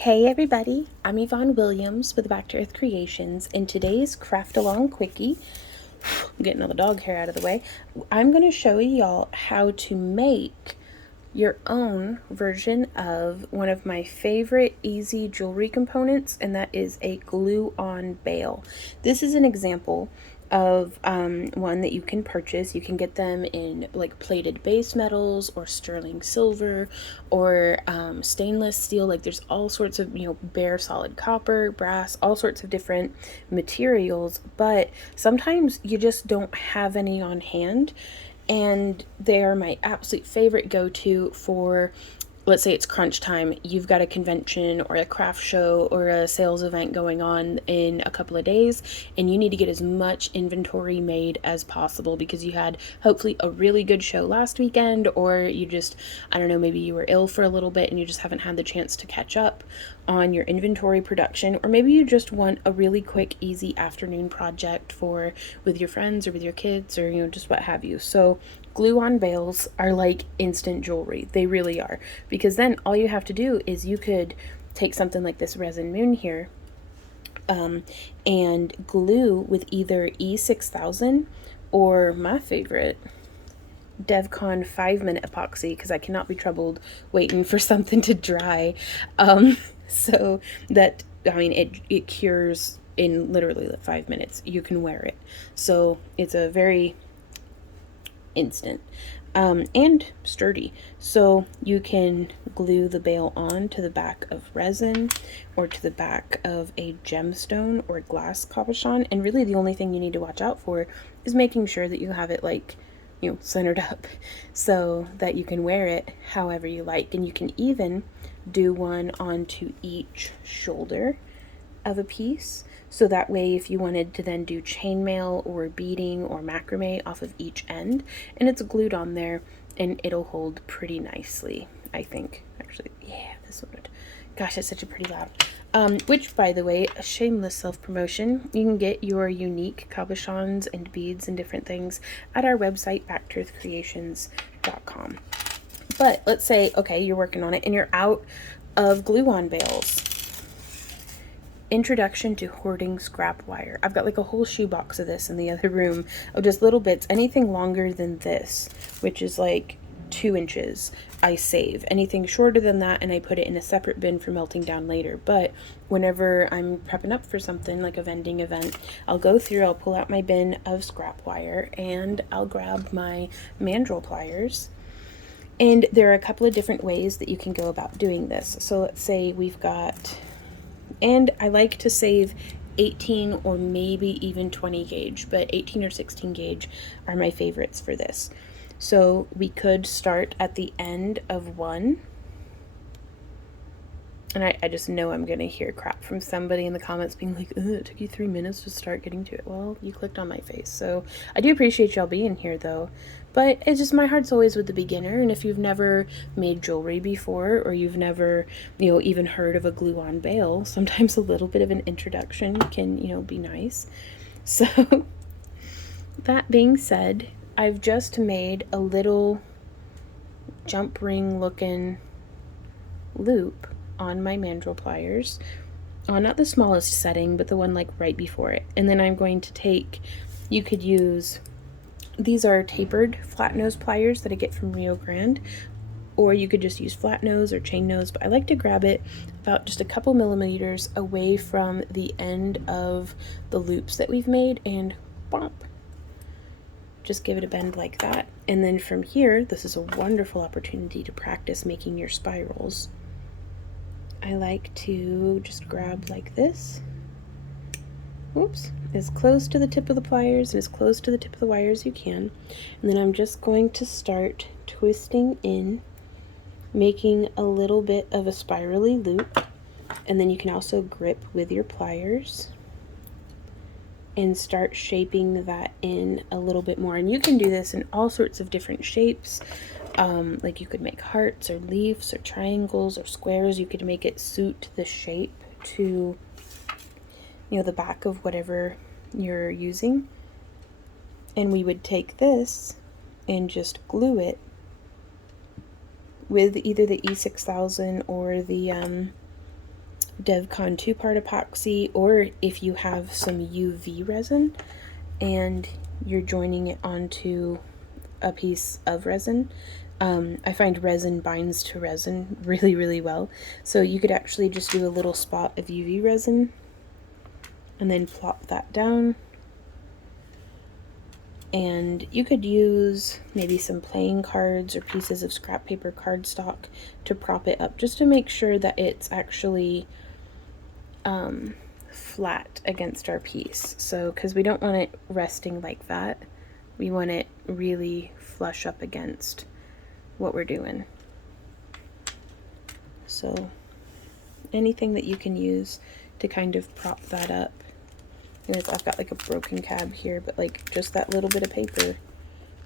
Hey everybody, I'm Yvonne Williams with Back to Earth Creations. In today's Craft Along Quickie, I'm getting all the dog hair out of the way, I'm going to show y'all how to make your own version of one of my favorite easy jewelry components, and that is a glue-on bail. This is an example of one that you can purchase. You can get them in like plated base metals or sterling silver or stainless steel. Like there's all sorts of, bare solid copper, brass, all sorts of different materials, but sometimes you just don't have any on hand, and they are my absolute favorite go-to for, let's say it's crunch time, you've got a convention or a craft show or a sales event going on in a couple of days, and you need to get as much inventory made as possible because you had hopefully a really good show last weekend, or you just, I don't know, maybe you were ill for a little bit and you just haven't had the chance to catch up on your inventory production, or maybe you just want a really quick, easy afternoon project for with your friends or with your kids, or just what have you. So glue-on bails are like instant jewelry. They really are, because then all you have to do is you could take something like this resin moon here, and glue with either E6000 or my favorite, DevCon 5-minute epoxy, because I cannot be troubled waiting for something to dry. So that, it cures in literally like 5 minutes. You can wear it. So it's a very instant and sturdy. So you can glue the bail on to the back of resin or to the back of a gemstone or glass cabochon. And really the only thing you need to watch out for is making sure that you have it like, centered up so that you can wear it however you like. And you can even do one onto each shoulder of a piece, so that way if you wanted to then do chainmail or beading or macrame off of each end, and it's glued on there, and it'll hold pretty nicely, I think. Actually, yeah, this one would. Gosh, it's such a pretty loud. Which, by the way, a shameless self-promotion, you can get your unique cabochons and beads and different things at our website, backtooearthcreations.com. But let's say, okay, you're working on it and you're out of glue-on bails. Introduction to hoarding scrap wire. I've got like a whole shoebox of this in the other room of just little bits. Anything longer than this, which is like 2 inches, I save. Anything shorter than that, and I put it in a separate bin for melting down later. But whenever I'm prepping up for something like a vending event, I'll go through, I'll pull out my bin of scrap wire, and I'll grab my mandrel pliers. And there are a couple of different ways that you can go about doing this. So let's say we've got, and I like to save 18 or maybe even 20 gauge, but 18 or 16 gauge are my favorites for this. So we could start at the end of one. And I just know I'm going to hear crap from somebody in the comments being like, it took you 3 minutes to start getting to it. Well, you clicked on my face. So I do appreciate y'all being here, though. But it's just, my heart's always with the beginner. And if you've never made jewelry before, or you've never, even heard of a glue-on bail, sometimes a little bit of an introduction can, be nice. So that being said, I've just made a little jump ring looking loop on my mandrel pliers, not the smallest setting, but the one like right before it. And then I'm going to take, you could use, these are tapered flat nose pliers that I get from Rio Grande, or you could just use flat nose or chain nose, but I like to grab it about just a couple millimeters away from the end of the loops that we've made, and bump, just give it a bend like that. And then from here, this is a wonderful opportunity to practice making your spirals. I like to just grab like this, oops, as close to the tip of the pliers and as close to the tip of the wire as you can. And then I'm just going to start twisting in, making a little bit of a spirally loop. And then you can also grip with your pliers and start shaping that in a little bit more. And you can do this in all sorts of different shapes. Like you could make hearts or leaves or triangles or squares. You could make it suit the shape to, the back of whatever you're using. And we would take this and just glue it with either the E6000 or the DevCon 2-part epoxy, or if you have some UV resin and you're joining it onto a piece of resin. I find resin binds to resin really, really well. So you could actually just do a little spot of UV resin and then plop that down. And you could use maybe some playing cards or pieces of scrap paper cardstock to prop it up, just to make sure that it's actually flat against our piece. So, because we don't want it resting like that, we want it really flush up against what we're doing. So anything that you can use to kind of prop that up. And I've got like a broken cab here, but like just that little bit of paper,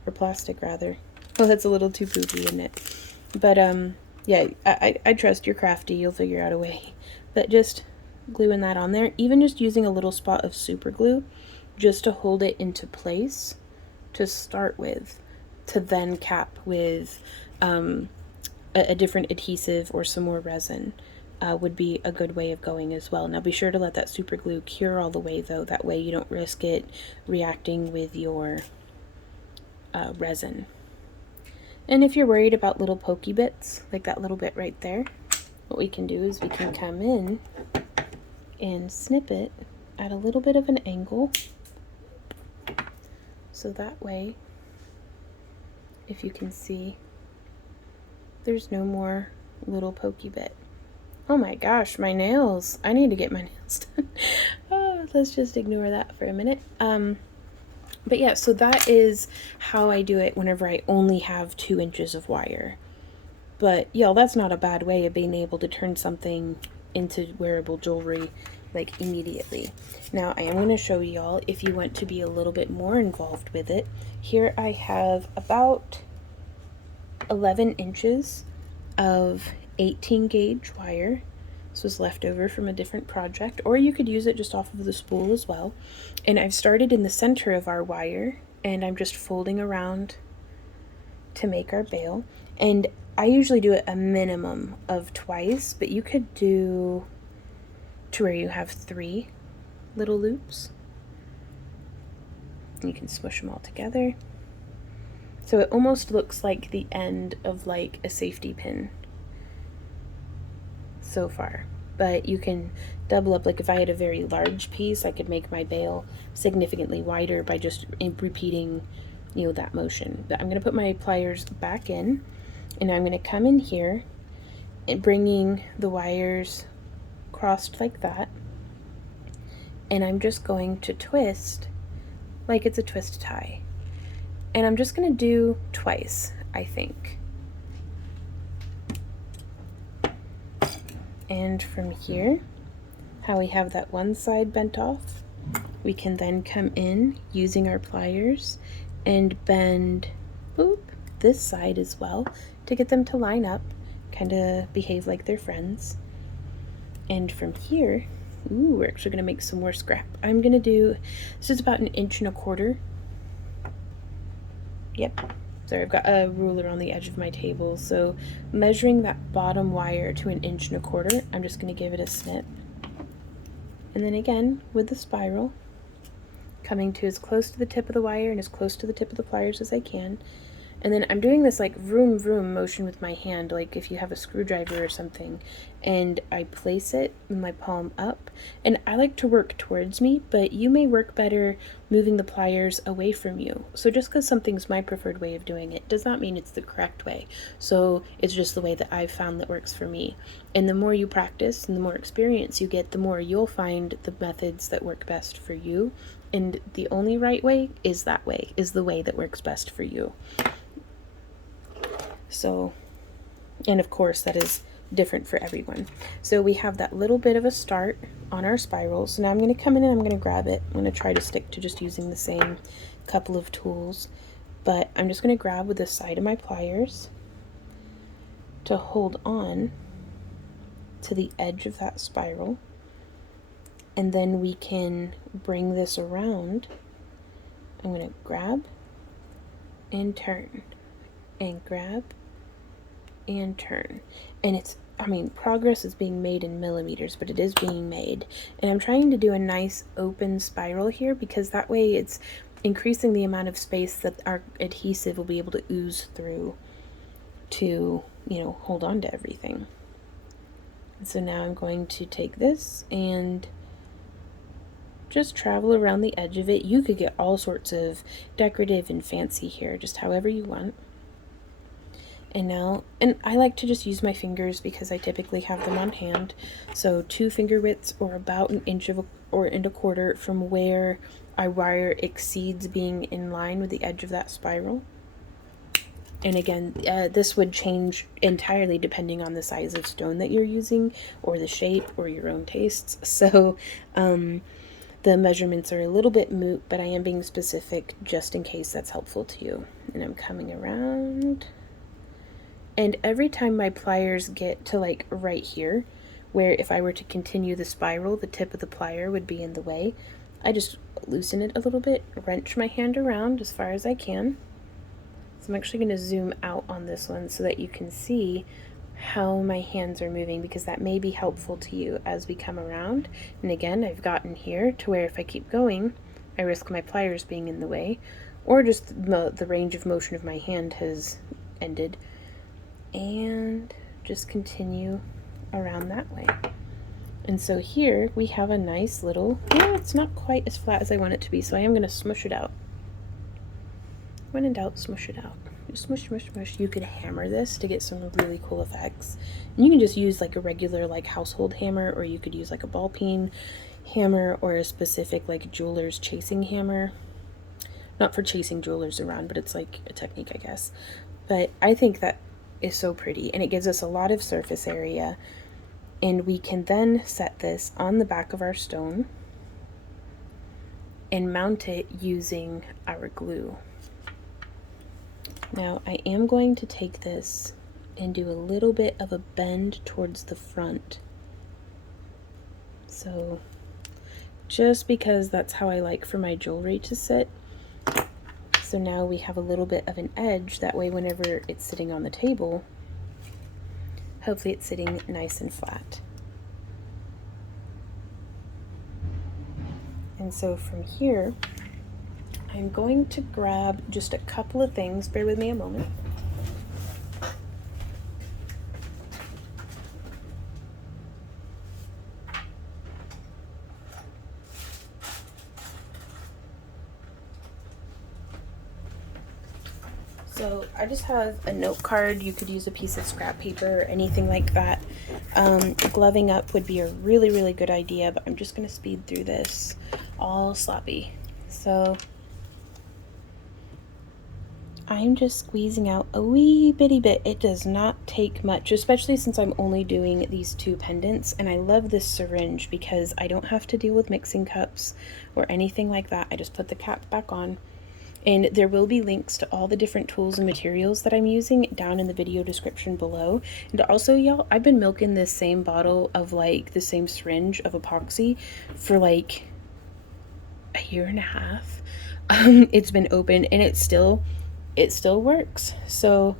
or plastic rather. Oh, that's a little too poofy, isn't it? But yeah, I trust you're crafty, you'll figure out a way. But just gluing that on there, even just using a little spot of super glue just to hold it into place to start with, to then cap with a different adhesive or some more resin would be a good way of going as well. Now be sure to let that super glue cure all the way though, that way you don't risk it reacting with your resin. And if you're worried about little pokey bits, like that little bit right there, what we can do is we can come in and snip it at a little bit of an angle. So that way, if you can see, there's no more little pokey bit. Oh my gosh, my nails. I need to get my nails done. Oh, let's just ignore that for a minute. But yeah, so that is how I do it whenever I only have 2 inches of wire. But y'all, that's not a bad way of being able to turn something into wearable jewelry like immediately. Now I am going to show y'all if you want to be a little bit more involved with it. Here I have about 11 inches of 18 gauge wire. This was left over from a different project, or you could use it just off of the spool as well. And I've started in the center of our wire, and I'm just folding around to make our bail. And I usually do it a minimum of twice, but you could do to where you have 3 little loops. You can smush them all together. So it almost looks like the end of like a safety pin so far. But you can double up. Like if I had a very large piece, I could make my bail significantly wider by just repeating, you know, that motion. But I'm going to put my pliers back in, and I'm going to come in here and bringing the wires crossed like that, and I'm just going to twist like it's a twist tie. And I'm just going to do twice, I think. And from here, how we have that one side bent off, we can then come in using our pliers and bend, boop, this side as well to get them to line up, kind of behave like they're friends. And from here, ooh, we're actually going to make some more scrap. I'm going to do, this is about 1.25 inches. Yep. Sorry, I've got a ruler on the edge of my table. So measuring that bottom wire to 1.25 inches, I'm just going to give it a snip. And then again, with the spiral, coming to as close to the tip of the wire and as close to the tip of the pliers as I can. And then I'm doing this like vroom vroom motion with my hand, like if you have a screwdriver or something, and I place it with my palm up. And I like to work towards me, but you may work better moving the pliers away from you. So just because something's my preferred way of doing it does not mean it's the correct way. So it's just the way that I've found that works for me. And the more you practice and the more experience you get, the more you'll find the methods that work best for you. And the only right way is that way, is the way that works best for you. So, and of course that is different for everyone. So we have that little bit of a start on our spiral. So now I'm going to come in and I'm going to grab it. I'm going to try to stick to just using the same couple of tools, but I'm just going to grab with the side of my pliers to hold on to the edge of that spiral. And then we can bring this around. I'm going to grab and turn and grab and turn. And it's I mean, progress is being made in millimeters, but it is being made. And I'm trying to do a nice open spiral here because that way it's increasing the amount of space that our adhesive will be able to ooze through to, you know, hold on to everything. And so now I'm going to take this and just travel around the edge of it. You could get all sorts of decorative and fancy here, just however you want. And now, and I like to just use my fingers because I typically have them on hand. So 2 finger widths or about an inch or and a quarter from where our wire exceeds being in line with the edge of that spiral. And again, this would change entirely depending on the size of stone that you're using or the shape or your own tastes. So the measurements are a little bit moot, but I am being specific just in case that's helpful to you. And I'm coming around. And every time my pliers get to like right here, where if I were to continue the spiral, the tip of the plier would be in the way, I just loosen it a little bit, wrench my hand around as far as I can. So I'm actually going to zoom out on this one so that you can see how my hands are moving, because that may be helpful to you as we come around. And again, I've gotten here to where if I keep going, I risk my pliers being in the way, or just the range of motion of my hand has ended. And just continue around that way. And so here we have a nice little, it's not quite as flat as I want it to be, so I am going to smush it out. When in doubt, smush it out. Just smush, smush, smush. You could hammer this to get some really cool effects. And you can just use like a regular like household hammer, or you could use like a ball peen hammer or a specific like jeweler's chasing hammer. Not for chasing jewelers around, but it's like a technique, I guess. But I think that is so pretty, and it gives us a lot of surface area. And we can then set this on the back of our stone and mount it using our glue. Now I am going to take this and do a little bit of a bend towards the front. So just because that's how I like for my jewelry to sit. So now we have a little bit of an edge, that way whenever it's sitting on the table, hopefully it's sitting nice and flat. And so from here, I'm going to grab just a couple of things. Bear with me a moment. So I just have a note card. You could use a piece of scrap paper or anything like that. Gloving up would be a really, really good idea, but I'm just going to speed through this all sloppy. So I'm just squeezing out a wee bitty bit. It does not take much, especially since I'm only doing these 2 pendants. And I love this syringe because I don't have to deal with mixing cups or anything like that. I just put the cap back on. And there will be links to all the different tools and materials that I'm using down in the video description below. And also, y'all, I've been milking this same bottle of like the same syringe of epoxy for like a 1.5 years. It's been open and it still works. So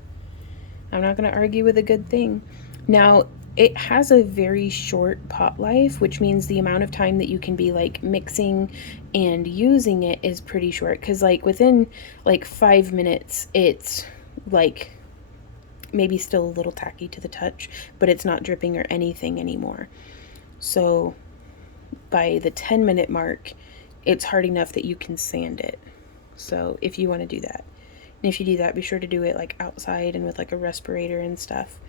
I'm not going to argue with a good thing. Now, it has a very short pot life, which means the amount of time that you can be like mixing and using it is pretty short, because like within like 5 minutes it's like maybe still a little tacky to the touch, but it's not dripping or anything anymore. So by the 10-minute mark it's hard enough that you can sand it. So if you want to do that, and if you do that, be sure to do it like outside and with like a respirator and stuff.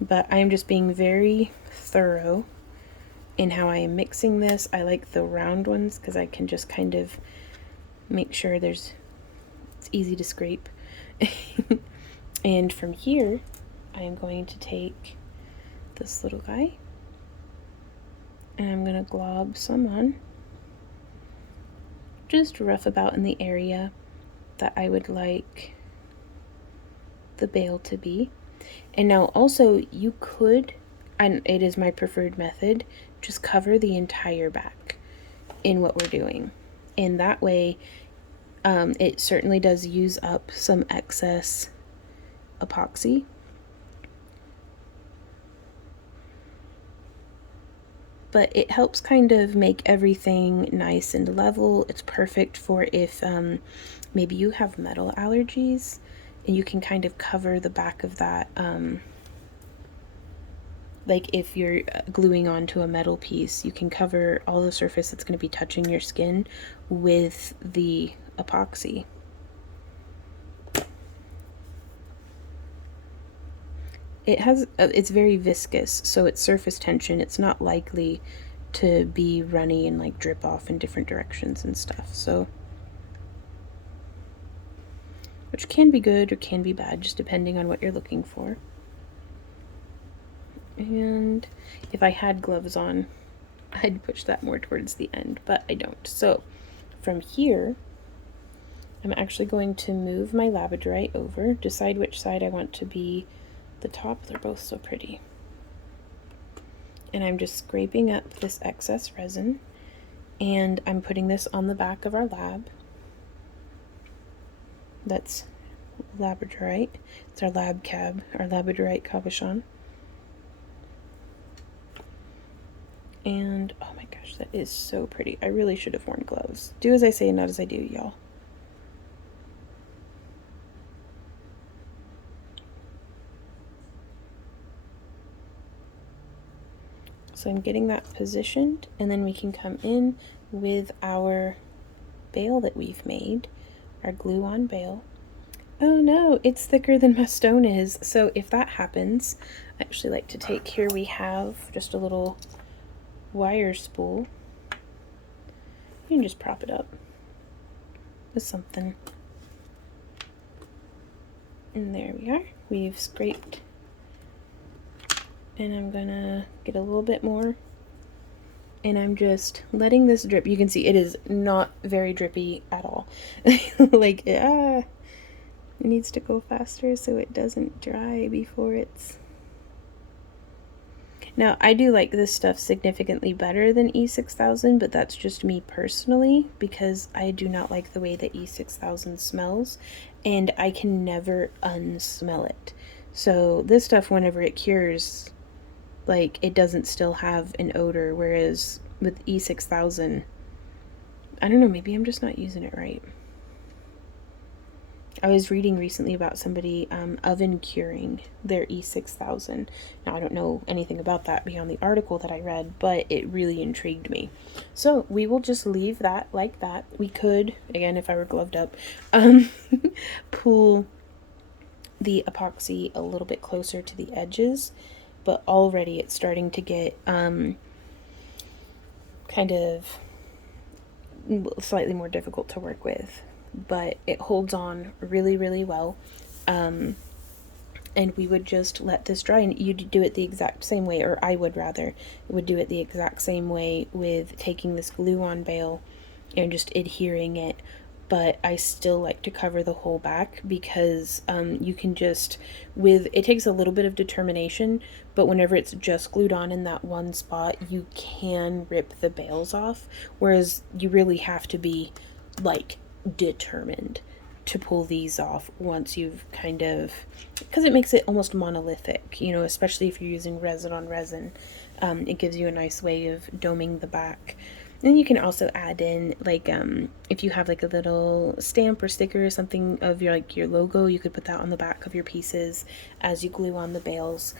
But I am just being very thorough in how I am mixing this. I like the round ones because I can just kind of make sure it's easy to scrape. And from here, I am going to take this little guy and I'm going to glob some on. Just rough about in the area that I would like the bail to be. And now also you could, and it is my preferred method, just cover the entire back in what we're doing. And that way it certainly does use up some excess epoxy. but it helps kind of make everything nice and level. It's perfect for if maybe you have metal allergies, and you can kind of cover the back of that, like if you're gluing onto a metal piece, you can cover all the surface that's going to be touching your skin with the epoxy. It's very viscous, so it's surface tension. It's not likely to be runny and like drip off in different directions and stuff. So, which can be good or can be bad, just depending on what you're looking for. And if I had gloves on, I'd push that more towards the end, but I don't. So from here, I'm actually going to move my labradorite over, decide which side I want to be the top. They're both so pretty. And I'm just scraping up this excess resin, and I'm putting this on the back of our lab. That's labradorite. It's our lab cab, our labradorite cabochon. And oh my gosh, that is so pretty. I really should have worn gloves. Do as I say, not as I do, y'all. So I'm getting that positioned, and then we can come in with our bail that we've made, our glue-on bail. Oh no, it's thicker than my stone is. So if that happens, I actually like to take, here we have just a little wire spool. You can just prop it up with something. And there we are. We've scraped. And I'm gonna get a little bit more, and I'm just letting this drip. You can see it is not very drippy at all. Like, it needs to go faster so it doesn't dry before it's... Now, I do like this stuff significantly better than E6000, but that's just me personally, because I do not like the way that E6000 smells, and I can never unsmell it. So this stuff, whenever it cures, like, it doesn't still have an odor, whereas with E6000, I don't know, maybe I'm just not using it right. I was reading recently about somebody oven curing their E6000. Now, I don't know anything about that beyond the article that I read, but it really intrigued me. So we will just leave that like that. We could, again, if I were gloved up, pull the epoxy a little bit closer to the edges, but already it's starting to get kind of slightly more difficult to work with, but it holds on really, really well. And we would just let this dry, and you'd do it the exact same way, or I would rather, would do it the exact same way with taking this glue-on bail and just adhering it. But I still like to cover the whole back, because you can just, it takes a little bit of determination, but whenever it's just glued on in that one spot, you can rip the bails off, whereas you really have to be, like, determined to pull these off once you've kind of, because it makes it almost monolithic, you know, especially if you're using resin on resin. It gives you a nice way of doming the back. And you can also add in, like, if you have like a little stamp or sticker or something of your, like, your logo, you could put that on the back of your pieces as you glue on the bails.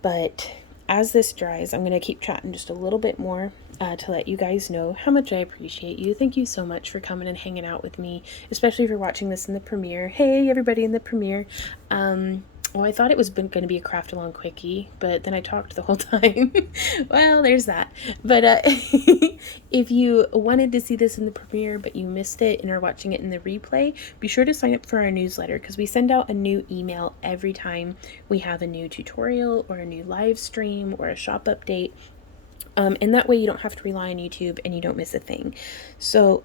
But as this dries, I'm going to keep chatting just a little bit more to let you guys know how much I appreciate you. Thank you so much for coming and hanging out with me, especially if you're watching this in the premiere. Hey, everybody in the premiere. Well, I thought it was going to be a craft along quickie, but then I talked the whole time. Well, there's that. But if you wanted to see this in the premiere, but you missed it and are watching it in the replay, be sure to sign up for our newsletter, because we send out a new email every time we have a new tutorial or a new live stream or a shop update. And that way you don't have to rely on YouTube and you don't miss a thing. So,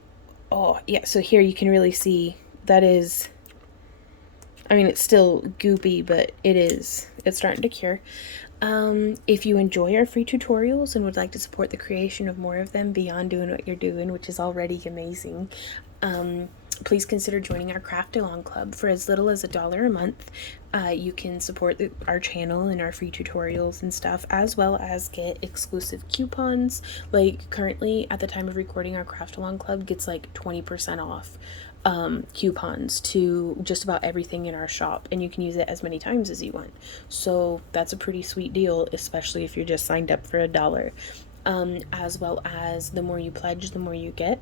oh yeah, so here you can really see that is... I mean, it's still goopy, but it's starting to cure. If you enjoy our free tutorials and would like to support the creation of more of them beyond doing what you're doing, which is already amazing, please consider joining our craft along club. For as little as $1 a month, you can support our channel and our free tutorials and stuff, as well as get exclusive coupons. Like currently at the time of recording, our craft along club gets like 20% off coupons to just about everything in our shop, and you can use it as many times as you want. So that's a pretty sweet deal, especially if you're just signed up for $1. As well as the more you pledge, the more you get.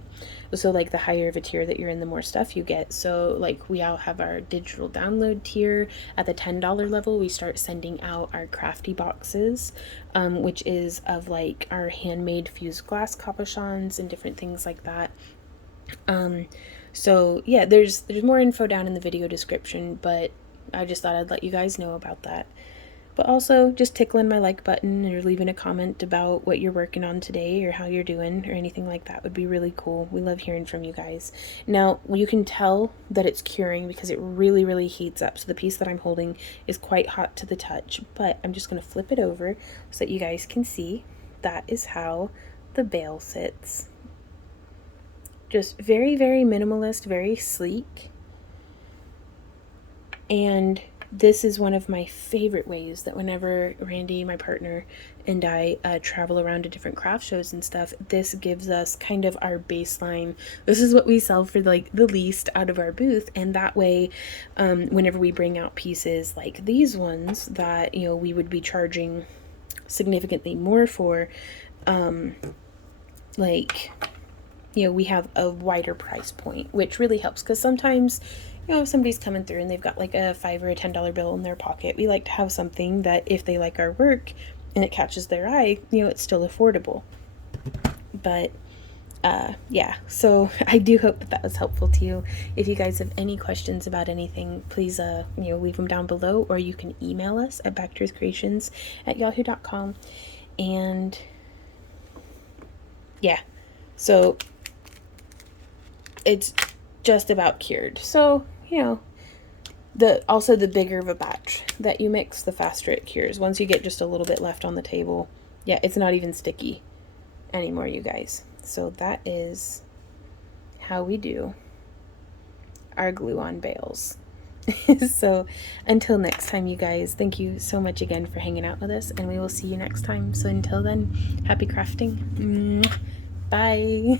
So like the higher of a tier that you're in, the more stuff you get. So like we all have our digital download tier. At the $10 level, we start sending out our crafty boxes, which is of like our handmade fused glass cabochons and different things like that. So yeah, there's more info down in the video description, but I just thought I'd let you guys know about that. But also, just tickling my like button or leaving a comment about what you're working on today or how you're doing or anything like that would be really cool. We love hearing from you guys. Now, you can tell that it's curing because it really, really heats up. So the piece that I'm holding is quite hot to the touch, but I'm just going to flip it over so that you guys can see. That is how the bale sits. Just very, very minimalist, very sleek. And this is one of my favorite ways that whenever Randy, my partner, and I travel around to different craft shows and stuff, this gives us kind of our baseline. This is what we sell for like the least out of our booth, and that way whenever we bring out pieces like these ones that, you know, we would be charging significantly more for, like, you know, we have a wider price point, which really helps because sometimes, you know, if somebody's coming through and they've got like a $5 or a $10 bill in their pocket, we like to have something that if they like our work and it catches their eye, you know, it's still affordable. But yeah, so I do hope that that was helpful to you. If you guys have any questions about anything, please you know, leave them down below, or you can email us at backtruthcreations@yahoo.com. And yeah, so it's just about cured. So, you know, also the bigger of a batch that you mix, the faster it cures. Once you get just a little bit left on the table, yeah, it's not even sticky anymore, you guys. So that is how we do our glue-on bales. So until next time, you guys, thank you so much again for hanging out with us, and we will see you next time. So until then, happy crafting. Bye.